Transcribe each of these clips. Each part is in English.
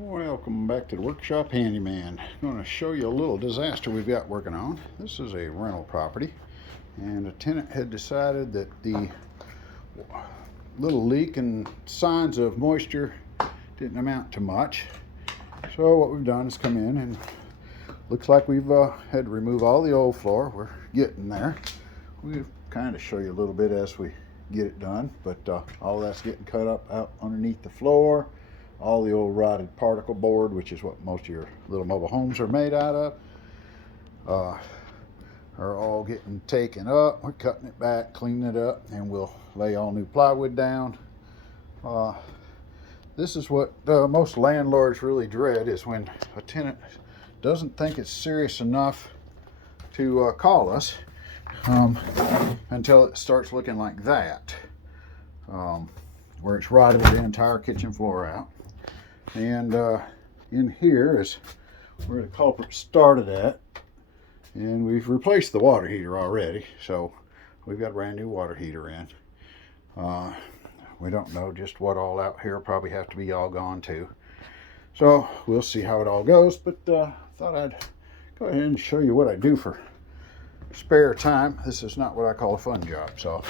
Welcome back to the workshop, Handyman. I'm going to show you a little disaster we've got working on. This is a rental property, and a tenant had decided that the little leak and signs of moisture didn't amount to much. So what we've done is come in, and looks like we've had to remove all the old floor. We're getting there. We'll kind of show you a little bit as we get it done, but all that's getting cut up out underneath the floor. All the old rotted particle board, which is what most of your little mobile homes are made out of, are all getting taken up. We're cutting it back, cleaning it up, and we'll lay all new plywood down. This is what most landlords really dread, is when a tenant doesn't think it's serious enough to call us until it starts looking like that, where it's rotted the entire kitchen floor out. And in here is where the culprit started at, and we've replaced the water heater already, so we've got a brand new water heater in. We don't know just what all out here, probably have to be all gone too, so we'll see how it all goes. But thought I'd go ahead and show you what I do for spare time. This is not what I call a fun job, so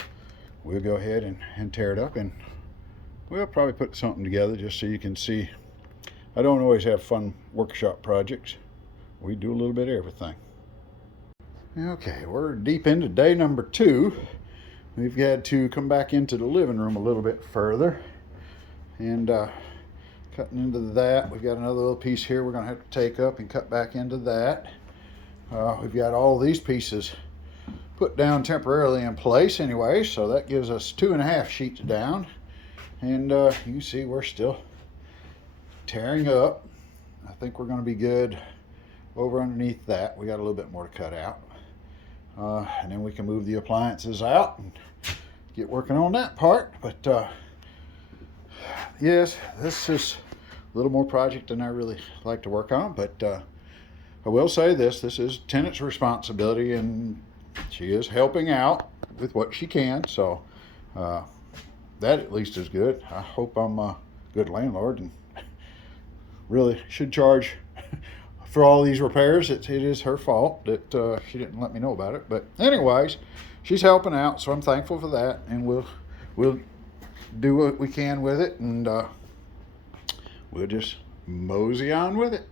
we'll go ahead and tear it up, and we'll probably put something together just so you can see. I don't always have fun workshop projects. We do a little bit of everything. Okay, we're deep into day number 2. We've had to come back into the living room a little bit further, and cutting into that. We've got another little piece here we're going to have to take up and cut back into that. We've got all these pieces put down temporarily in place anyway, so that gives us 2.5 sheets down. And you can see we're still tearing up. I think we're going to be good over underneath that. We got a little bit more to cut out, and then we can move the appliances out and get working on that part. But yes, this is a little more project than I really like to work on, but I will say this is tenant's responsibility, and she is helping out with what she can, so that at least is good. I hope I'm a good landlord and really should charge for all these repairs. It is her fault that she didn't let me know about it. But anyways, she's helping out, so I'm thankful for that, and we'll do what we can with it, and we'll just mosey on with it.